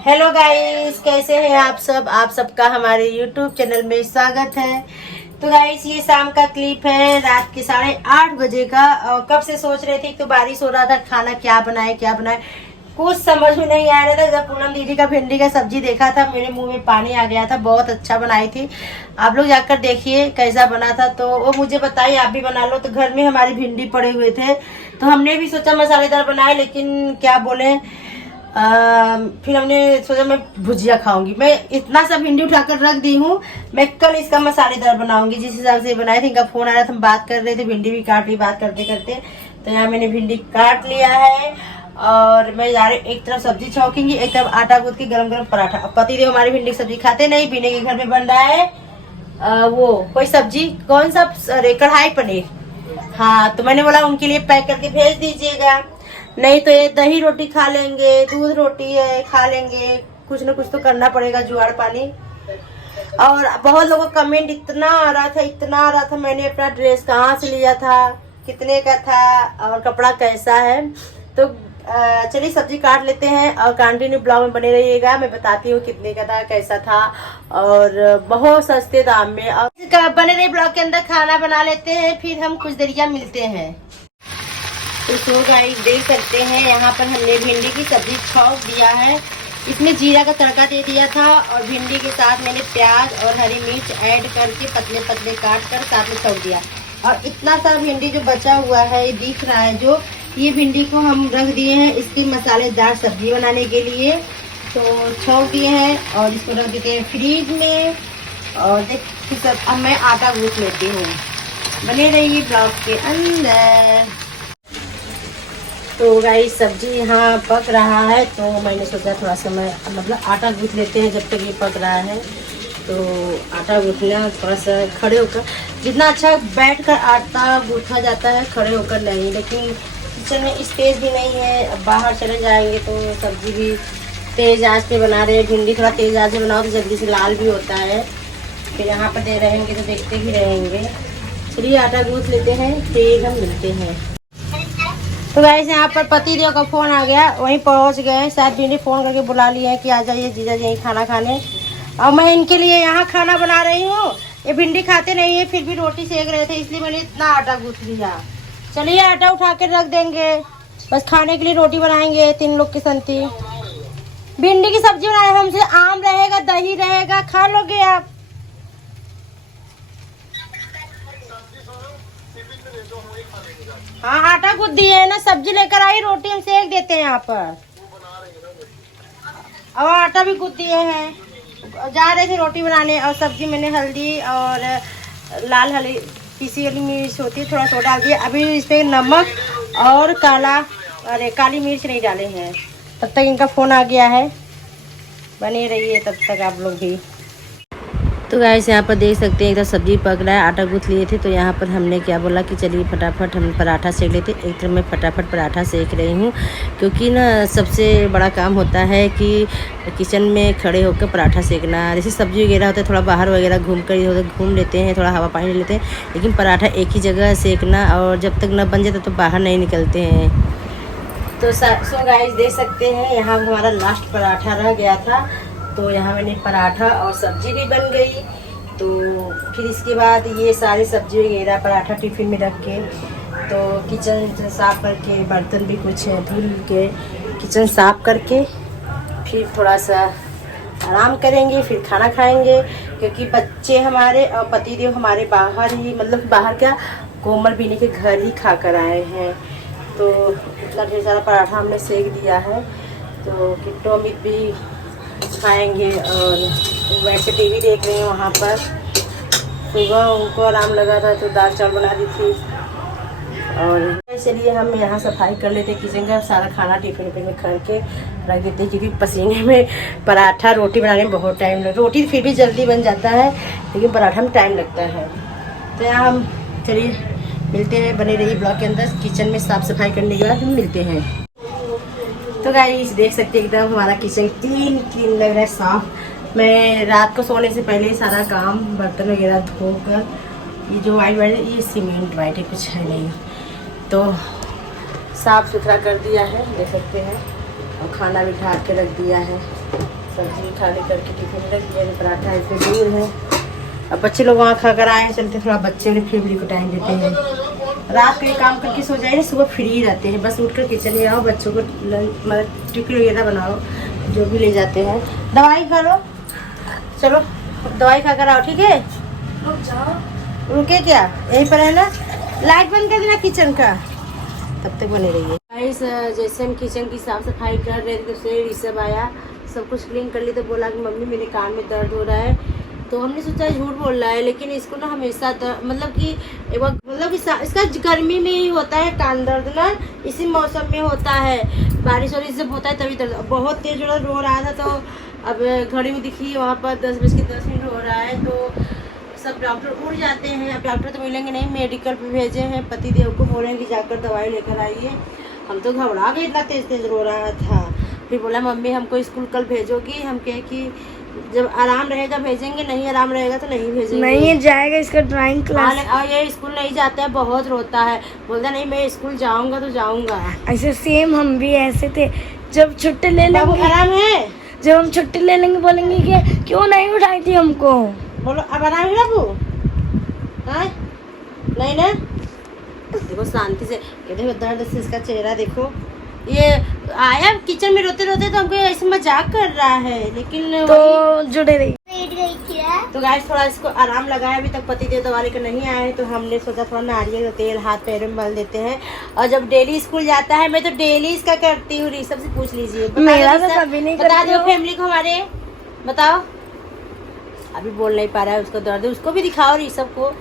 Hello guys, कैसे हैं आप सब। आप सबका हमारे यूट्यूब चैनल में स्वागत है। तो गाइस, ये शाम का क्लिप है, रात के 8:30 बजे का। और कब से सोच रहे थे, तो बारिश हो रहा था, खाना क्या बनाए कुछ समझ में नहीं आ रहा था। जब पूनम दीदी का भिंडी का सब्जी देखा था, मेरे मुंह में पानी आ गया था। बहुत अच्छा बनाई थी। आप लोग जाकर देखिए कैसा बना था। तो वो मुझे बताइए, आप भी बना लो। तो घर में हमारी भिंडी पड़े हुए थे, तो हमने भी सोचा मसालेदार बनाए, लेकिन क्या बोले, फिर हमने सोचा मैं भुजिया खाऊंगी। मैं इतना सा भिंडी उठाकर रख दी हूँ, मैं कल इसका मसालेदार बनाऊंगी। जिस हिसाब से बनाए थे, इनका फोन आ रहा था, हम बात कर रहे थे, भिंडी भी काट ली बात करते करते। तो यहाँ मैंने भिंडी काट लिया है और मैं जा रही, एक तरफ सब्जी छौंकेंगी, एक तरफ आटा गूंथ के गरम गरम पराठा। अब पति देव हमारी भिंडी की सब्जी खाते नहीं, पीने के घर में बन रहा है वो कोई सब्जी, कौन सा, अरे कढ़ाई पनीर। हाँ, तो मैंने बोला उनके लिए पैक करके भेज दीजिएगा। नहीं तो ये दही रोटी खा लेंगे, दूध रोटी है खा लेंगे, कुछ न कुछ तो करना पड़ेगा, जुआड़ पानी। और बहुत लोगों का कमेंट इतना आ रहा था, मैंने अपना ड्रेस कहाँ से लिया था, कितने का था और कपड़ा कैसा है। तो चलिए सब्जी काट लेते हैं और कंटिन्यू ब्लॉग में बने रहिएगा। मैं बताती हूँ कितने का था, कैसा था, और बहुत सस्ते दाम में। और बने रहे ब्लॉग के अंदर, खाना बना लेते हैं, फिर हम कुछ देरिया मिलते हैं। तो गाइस देख सकते हैं, यहाँ पर हमने भिंडी की सब्जी छौंक दिया है। इसमें जीरा का तड़का दे दिया था और भिंडी के साथ मैंने प्याज और हरी मिर्च ऐड करके पतले पतले काट कर साथ में छौंक दिया। और इतना सारा भिंडी जो बचा हुआ है, ये दिख रहा है, जो ये भिंडी को हम रख दिए हैं इसकी मसालेदार सब्जी बनाने के लिए। तो छौंक दिए हैं और इसको रख देते हैं फ्रीज में। और देख, अब मैं आटा गूंथ लेती हूँ। बने रहिए ब्लॉग के अंदर। तो गाइस सब्जी यहाँ पक रहा है, तो मैंने सोचा थोड़ा समय मतलब आटा गूंथ लेते हैं जब तक ये पक रहा है। तो आटा गूंथना थोड़ा सा खड़े होकर, जितना अच्छा बैठ कर आटा गूंथा जाता है, खड़े होकर नहीं। लेकिन किचन में स्पेस भी नहीं है, अब बाहर चले जाएंगे तो सब्जी भी तेज़ आंच पे बना रहे हैं। भिंडी थोड़ा तेज़ आंच पे बनाओ तो जल्दी से लाल भी होता है। फिर यहाँ पर दे रहेंगे तो देखते ही रहेंगे। चलिए आटा गूंथ लेते हैं, फिर हम मिलते हैं। तो गाइस यहाँ पर पति देव का फोन आ गया, वहीं पहुँच गए। शायद भिंडी फोन करके बुला लिया है कि आ जाइए जीजा जी यहीं खाना खाने। और मैं इनके लिए यहाँ खाना बना रही हूँ। ये भिंडी खाते नहीं है, फिर भी रोटी सेक रहे थे, इसलिए मैंने इतना आटा गूंथ लिया। चलिए आटा उठा के रख देंगे, बस खाने के लिए रोटी बनाएंगे 3 लोग की संती। भिंडी की सब्जी बनाए, हमसे आम रहेगा, दही रहेगा, खा लोगे आप। हाँ, आटा गूंथ दिए है ना, सब्जी लेकर आई, रोटी हम सेक देते हैं यहाँ पर। और आटा भी गूंथ दिए हैं, जा रहे थे रोटी बनाने। और सब्जी मैंने हल्दी और लाल हरी पीसी वाली मिर्च होती है, थोड़ा सा डाल दिया। अभी इस पर नमक और काली मिर्च नहीं डाले हैं। तब तक इनका फ़ोन आ गया है, बने रहिए तब तक आप लोग भी। तो गाइस यहाँ पर देख सकते हैं, एक तरफ सब्जी पक रहा है, आटा गूंथ लिए थे। तो यहाँ पर हमने क्या बोला कि चलिए फटाफट हम पराठा सेक लेते। एक तरफ मैं फटाफट पराठा सेक रही हूँ, क्योंकि ना सबसे बड़ा काम होता है कि किचन में खड़े होकर पराठा सेकना। जैसे सब्जी वगैरह होता है, थोड़ा बाहर वगैरह घूम लेते हैं, थोड़ा हवा पानी ले लेते हैं, लेकिन पराठा एक ही जगह सेकना, और जब तक न बन जाता तो बाहर नहीं निकलते हैं। तो सो गाइस देख सकते हैं, यहाँ हमारा लास्ट पराठा रह गया था। तो यहाँ मैंने पराठा और सब्जी भी बन गई। तो फिर इसके बाद ये सारी सब्जी वगैरह पराठा टिफ़िन में रख के, तो किचन साफ़ करके, बर्तन भी कुछ है धुल के, किचन साफ़ करके फिर थोड़ा सा आराम करेंगे, फिर खाना खाएंगे। क्योंकि बच्चे हमारे और पति देव हमारे बाहर ही, मतलब बाहर क्या, कोमल बीनी के घर ही खा कर आए हैं। तो इतना ढेर सारा पराठा हमने सेक दिया है। तो किट्टो अमित भी खाएंगे और वैसे टीवी देख रहे हैं वहाँ पर। सुबह उनको आराम लगा था तो दाल चावल बना दी थी। और चलिए हम यहाँ सफाई कर लेते किचन का, सारा खाना टिफिन में करके रख देते, क्योंकि पसीने में पराठा रोटी बनाने में बहुत टाइम लगता है। रोटी फिर भी जल्दी बन जाता है, लेकिन पराठा में टाइम लगता है। तो यहाँ हम चलिए मिलते हैं, बने रहिए ब्लॉग के अंदर। किचन में साफ़ सफाई करने के बाद हम मिलते हैं। तो गाइस देख सकते हैं, एकदम हमारा किचन क्लीन लग रहा है, साफ। मैं रात को सोने से पहले सारा काम बर्तन वगैरह धोकर, ये जो वाइट है ये सीमेंट वाइट है, कुछ है नहीं, तो साफ़ सुथरा कर दिया है, देख सकते हैं। और खाना भी ढाक के रख दिया है, सब्जी भी खाने करके टिफिन रख दिया है, पराठा इसमें दूर है। अब बच्चे लोग वहाँ खा कर आए, चलते थोड़ा बच्चे और फैमिली को टाइम देते हैं। रात को ये काम करके सो जाए, सुबह फ्री रहते हैं, बस उठकर किचन में आओ, बच्चों को मतलब टिफिन वगैरह बनाओ, जो भी ले जाते हैं। दवाई खा लो, चलो दवाई खा कर आओ, ठीक है? रुके क्या, यहीं पर है ना? लाइट बंद कर देना किचन का, तब तक बने रहिए। जैसे हम किचन की साफ सफाई कर रहे थे तो उससे ऋषभ आया, सब कुछ क्लीन कर ली, तो बोला कि मम्मी मेरे कान में दर्द हो रहा है। तो हमने सोचा झूठ बोल रहा है, लेकिन इसको ना हमेशा मतलब कि एक बार मतलब इसका गर्मी में ही होता है कान दर्द ना, इसी मौसम में होता है, बारिश वारिश जब होता है तभी दर्द। बहुत तेज रो रहा था, तो अब घड़ी में दिखी वहाँ पर 10:10 हो रहा है, तो सब डॉक्टर उड़ जाते हैं। अब डॉक्टर तो मिलेंगे नहीं, मेडिकल पे भेजे हैं, पतिदेव को बोलेंगे जाकर दवाई लेकर आइए। हम तो घबरा गए, इतना तेज रो रहा था। फिर बोला मम्मी हमको स्कूल कल भेजोगी, हम कहे कि जब आराम रहेगा भेजेंगे, नहीं आराम रहेगा तो नहीं भेजेंगे। नहीं जाएगा इसका ड्राइंग क्लास। और ये स्कूल नहीं जाता है, बहुत रोता है, बोलता नहीं मैं स्कूल जाऊंगा तो जाऊंगा। ऐसे सेम हम भी ऐसे थे, जब छुट्टी ले लेंगे, आराम है, जब हम छुट्टी ले लेंगे बोलेंगे कि क्यों नहीं उठाई थी हमको। बोलो अब आराम है बाबू, नहीं ना? देखो शांति से, देखो दर्द से इसका चेहरा देखो, ये आया किचन में रोते रोते, तो हमको ऐसे मजाक कर रहा है, लेकिन तो जुड़े रही। तो गाइस थोड़ा इसको आराम लगाया, अभी तक पतिदेव दवा लेकर नहीं आए हैं, तो हमने सोचा थोड़ा नारियल का तेल हाथ पैरों में मल देते हैं। और जब डेली स्कूल जाता है, मैं तो डेली इसका करती हूँ, ऋषभ से पूछ लीजिए, मेरा तो कभी नहीं बता दो फैमिली को हमारे, बताओ। अभी बोल नहीं पा रहा है, उसको दर्द है, उसको भी दिखाओ ऋषभ को।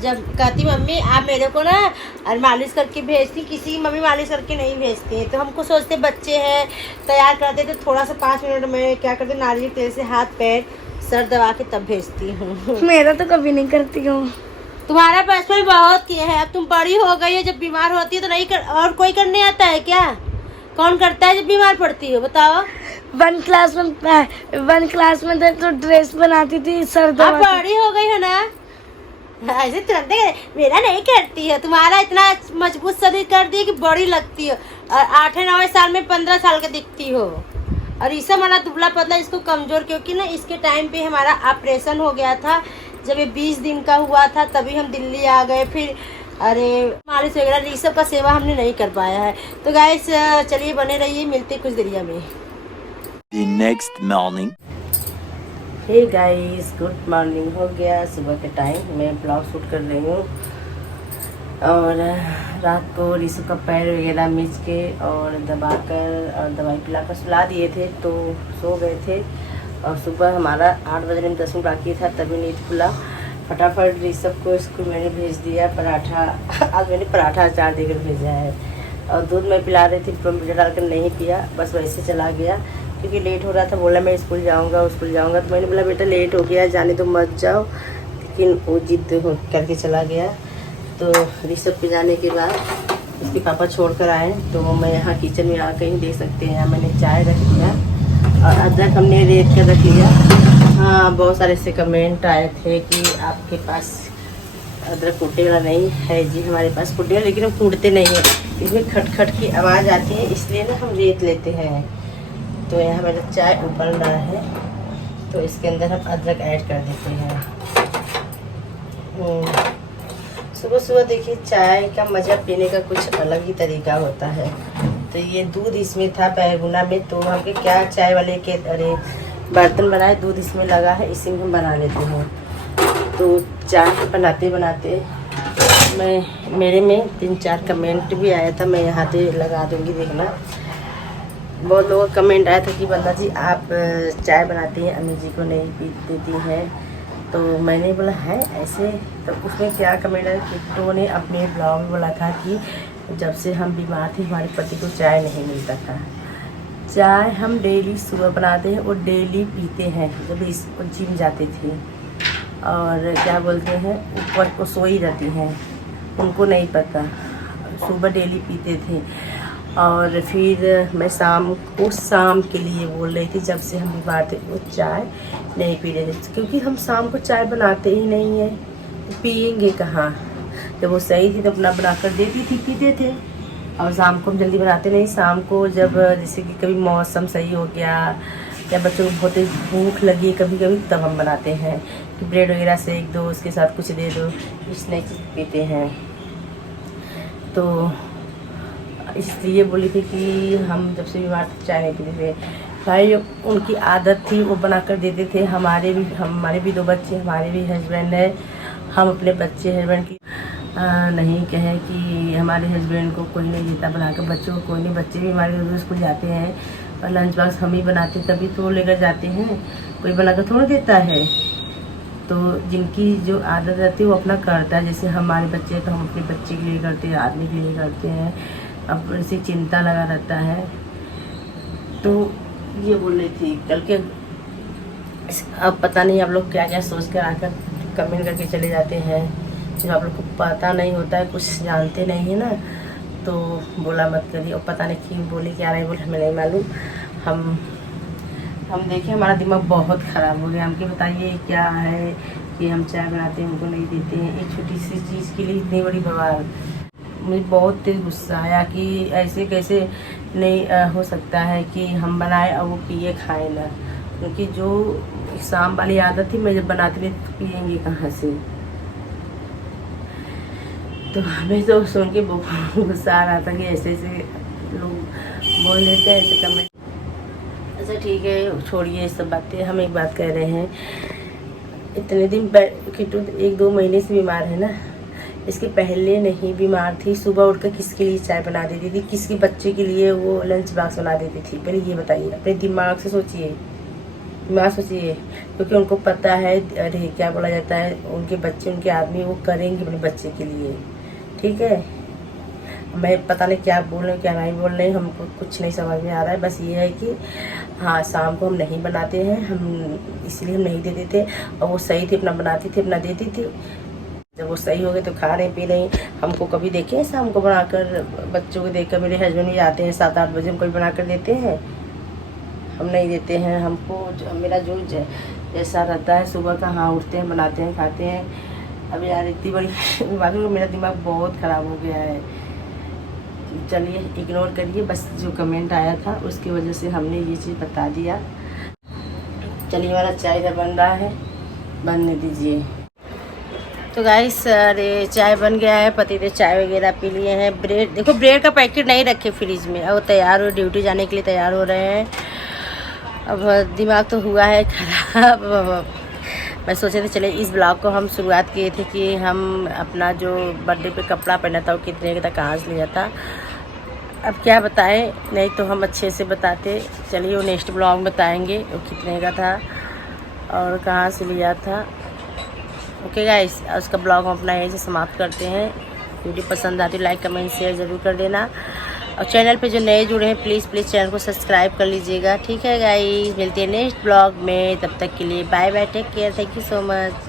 जब कहती मम्मी आप मेरे को ना मालिश करके भेजती, किसी की मम्मी मालिश करके नहीं भेजती है, तो हमको सोचते बच्चे हैं, तैयार करते तो थोड़ा सा 5 मिनट में क्या करते, नारियल तेल से हाथ पैर सर दबा के तब भेजती हूँ। मेरा तो कभी नहीं करती हूँ। तुम्हारा बचपन बहुत किया है, अब तुम बड़ी हो गई है, जब बीमार होती है तो नहीं कर, और कोई करने आता है क्या? कौन करता है जब बीमार पड़ती हो, बताओ? 1 क्लास में तो ड्रेस बनाती थी, सर दबा। अब बड़ी हो गई है ना, ऐसे तुरंत मेरा नहीं करती है, तुम्हारा इतना मजबूत शरीर कर दिया कि बड़ी लगती हो, और 8-9 साल में 15 साल का दिखती हो। और ईसा हमारा दुबला पतला, इसको कमजोर, क्योंकि ना इसके टाइम पे हमारा ऑपरेशन हो गया था, जब ये 20 दिन का हुआ था तभी हम दिल्ली आ गए। फिर अरे मालिश वगैरह ऋषभ का सेवा हमने नहीं कर पाया है। तो गाइस चलिए बने रहिए, मिलते कुछ देर में। The next morning. Hey guys good morning, हो गया सुबह के टाइम, मैं ब्लॉग शूट कर रही हूँ। और रात को ऋषभ का पैर वगैरह मिच के और दबाकर और दवाई पिलाकर सुला दिए थे, तो सो गए थे। और सुबह हमारा 8 बजने में 10 मिनट बाकी था, तभी नींद खुला। फटाफट ऋषभ को स्कूल मैंने भेज दिया, पराठा आज मैंने पराठा अचार देकर भेजा है। और दूध में पिला रही थी, टमाटर डालकर नहीं पिया, बस वैसे चला गया क्योंकि लेट हो रहा था। बोला मैं स्कूल जाऊंगा। तो मैंने बोला बेटा लेट हो गया, जाने तो मत जाओ, लेकिन वो जिद करके चला गया। तो ऋषभ के जाने के बाद उसके पापा छोड़ कर आए, तो मैं यहाँ किचन में आकर ही देख सकते हैं, यहाँ मैंने चाय रख दिया और अदरक हमने रेत कर रख लिया। हाँ, बहुत सारे ऐसे कमेंट आए थे कि आपके पास अदरक कूटे वाला नहीं है। जी हमारे पास कूटे, लेकिन हम कूटते नहीं हैं, इसमें खटखट की आवाज़ आती है, इसलिए ना हम रेत लेते हैं। तो यहाँ मेरा चाय उबल रहा है, तो इसके अंदर हम अदरक ऐड कर देते हैं। सुबह सुबह देखिए चाय का मज़ा पीने का कुछ अलग ही तरीका होता है। तो ये दूध इसमें था पैगुना में, तो हम के क्या चाय वाले के अरे बर्तन बनाए, दूध इसमें लगा है, इसी में हम बना लेते हैं। तो चाय बनाते बनाते मेरे में 3-4 कमेंट भी आया था, मैं यहाँ पे लगा दूँगी, देखना। बहुत लोगों का कमेंट आया था कि बंदा जी आप चाय बनाती हैं, अम्मी जी को नहीं पी देती हैं। तो मैंने बोला है ऐसे, तो उसमें क्या कमेंट है, किट्टू ने अपने ब्लॉग में बोला था कि जब से हम बीमार थे हमारे पति को चाय नहीं मिलता था। चाय हम डेली सुबह बनाते हैं और डेली पीते हैं। जब इसको जिम जाते थे और क्या बोलते हैं ऊपर को सोई रहती हैं, उनको नहीं पता, सुबह डेली पीते थे। और फिर मैं शाम के लिए बोल रही थी, जब से हम बीमार थे वो चाय नहीं पी रहे थे, क्योंकि हम शाम को चाय बनाते ही नहीं हैं, तो पियेंगे कहाँ। जब वो सही थी तो अपना बनाकर देती थी, पीते थे। और शाम को हम जल्दी बनाते नहीं, शाम को जब जैसे कि कभी मौसम सही हो गया या बच्चों को बहुत तेज भूख लगी कभी कभी, तब हम बनाते हैं कि ब्रेड वगैरह सेक दो, उसके साथ कुछ दे दो, स्नैक्स पीते हैं। तो इसलिए बोली थी कि हम जब से बीमार थे चाय नहीं पीते थे। भाई उनकी आदत थी, वो बना कर देते थे। हमारे भी 2 बच्चे, हमारे भी हस्बैंड है, हम अपने बच्चे हस्बैंड की नहीं कहें कि हमारे हस्बैंड को कोई नहीं देता बनाकर, बच्चों को कोई नहीं, बच्चे भी हमारे रोज स्कूल जाते हैं और लंच बॉक्स हम ही बनाते तभी तो लेकर जाते हैं, कोई बनाकर थोड़ा देता है। तो जिनकी जो आदत रहती है वो अपना करता है, जैसे हमारे बच्चे तो हम अपने बच्चे के लिए करते हैं, आदमी के लिए करते हैं, अब ऐसी चिंता लगा रहता है। तो ये बोल रही थी कल के, अब पता नहीं आप लोग क्या क्या सोच कर आकर कमेंट करके चले जाते हैं, जब आप लोग को पता नहीं होता है, कुछ जानते नहीं है ना, तो बोला मत करिए। और पता नहीं क्यों बोली क्या नहीं बोली हमें नहीं मालूम। हम देखिए हमारा दिमाग बहुत ख़राब हो गया। हमके बताइए क्या है कि हम चाय बनाते हैं उनको नहीं देते हैं, एक छोटी सी चीज़ के लिए इतनी बड़ी बवाल। मुझे बहुत तेज़ गुस्सा आया कि ऐसे कैसे नहीं हो सकता है कि हम बनाए और वो पिए खाए ना, क्योंकि जो शाम वाली आदत थी मैं जब बनाती थी तो पियेंगे कहाँ से। तो हमें तो सुन के बहुत गुस्सा आ रहा था कि ऐसे ऐसे लोग बोल देते हैं, ऐसे कमेंट। अच्छा ठीक है, छोड़िए ये सब बातें। हम एक बात कह रहे हैं, इतने दिन किट्टू 1-2 महीने से बीमार है ना, इसके पहले नहीं बीमार थी, सुबह उठकर किसके लिए चाय बना देती थी, किसके बच्चे के लिए वो लंच बॉक्स बना देती थी, पहले ये बताइए। अपने दिमाग से सोचिए, दिमाग सोचिए, क्योंकि उनको पता है, अरे क्या बोला जाता है, उनके बच्चे उनके आदमी वो करेंगे अपने बच्चे के लिए, ठीक है। मैं पता नहीं क्या बोल रही हूँ क्या नहीं बोल रही, हमको कुछ नहीं समझ में आ रहा है। बस ये है कि हाँ, शाम को हम नहीं बनाते हैं, हम इसलिए हम नहीं देते थे, और वो सही थी, अपना बनाती थी, अपना देती थी। जब वो सही हो गए तो खा रहे पी रही। हमको कभी देखे शाम को बनाकर बच्चों को देखकर, मेरे हस्बैंड भी आते हैं 7-8 बजे, हमको बनाकर देते हैं, हम नहीं देते हैं। हमको मेरा जो जैसा रहता है, सुबह का हाँ उठते हैं, बनाते हैं, खाते हैं। अब यार इतनी बड़ी मालूम, मेरा दिमाग बहुत ख़राब हो गया है। चलिए इग्नोर करिए, बस जो कमेंट आया था उसकी वजह से हमने ये चीज़ बता दिया। चलिए हमारा चाय इधर बन रहा है, बनने दीजिए। तो गाइस अरे चाय बन गया है, पति ने चाय वगैरह पी लिए हैं। ब्रेड देखो, ब्रेड का पैकेट नहीं रखे फ्रिज में, अब तैयार हो, ड्यूटी जाने के लिए तैयार हो रहे हैं। अब दिमाग तो हुआ है खराब। मैं सोचे थे चले इस ब्लॉग को हम शुरुआत किए थे कि हम अपना जो बर्थडे पे कपड़ा पहना था वो कितने का था, कहाँ से लिया था। अब क्या बताएं, नहीं तो हम अच्छे से बताते। चलिए वो नेक्स्ट ब्लॉग में बताएंगे वो कितने का था और कहाँ से लिया था। ओके गाइस, उसका ब्लॉग हम अपना यहीं से समाप्त करते हैं। वीडियो पसंद आती है लाइक कमेंट शेयर ज़रूर कर देना, और चैनल पे जो नए जुड़े हैं प्लीज़ चैनल को सब्सक्राइब कर लीजिएगा, ठीक है गाइस। मिलते हैं नेक्स्ट ब्लॉग में, तब तक के लिए bye bye, take care, thank you so much.